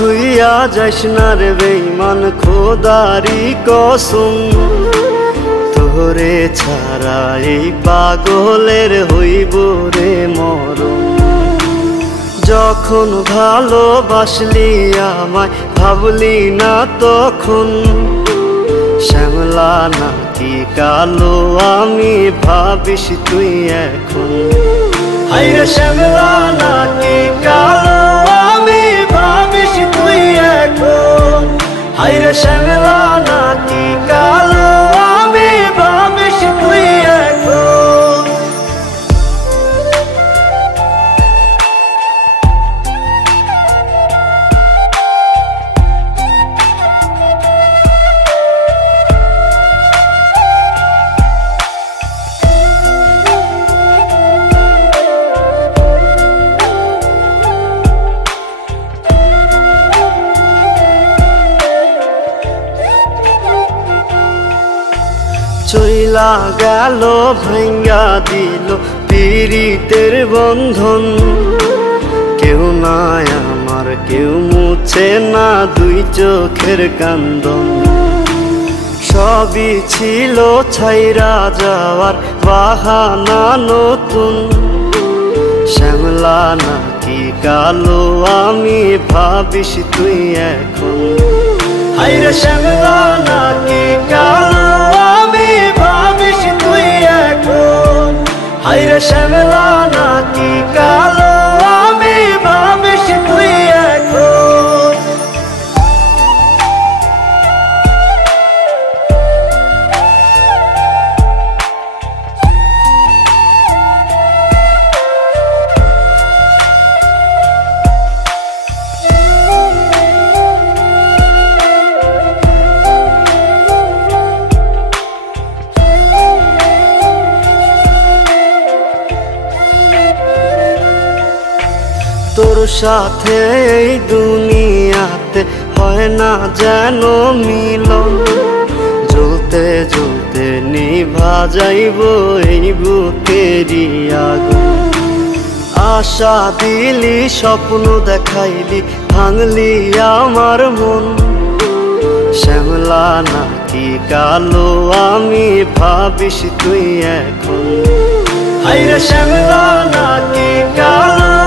থুইয়া যাইস না রে বেঈমান খোদারি কসম, তোরে ছাড়া এই পাগলের হইব রে মরণ। যখন ভালোবাসলি আমায় ভাবলি না তখন, শ্যামলা নাকি কালো আমি ভাবিস তুই এখন। হায়রে শ্যামলা নাকি কালো আমি ভাবিস তুই এখন। হায়রে শ্যামলা নাকি কালো আমি ভাবিস তুই এখন। চইলা গেল ভাঙ্গা দিল পীড়িতের বন্ধন, কেউ নাই আমার কেউ মুছে না দুই চোখের কান্দন। সবই ছিল ছাইরা যাওয়ার বাহানা নতুন, শ্যামলা নাকি কালো আমি ভাবিস তুই এখন। হায়রে শ্যামলা নাকি কালো আমি ভাবিস তুই এখন। হায়রে শ্যামলা নাকি কালো আমি ভাবিস তুই এখন। তোর সাথে এই দুনিয়াতে হয় না যেন মিলন, জ্বলতে জ্বলতে নিভা যাইব এই বুকেরই আগুন। আশা দিলি স্বপ্ন দেখাইলি ভাঙলি আমার মন, শ্যামলা নাকি কালো আমি ভাবিস তুই এখন। হায়রে শ্যামলা নাকি কালো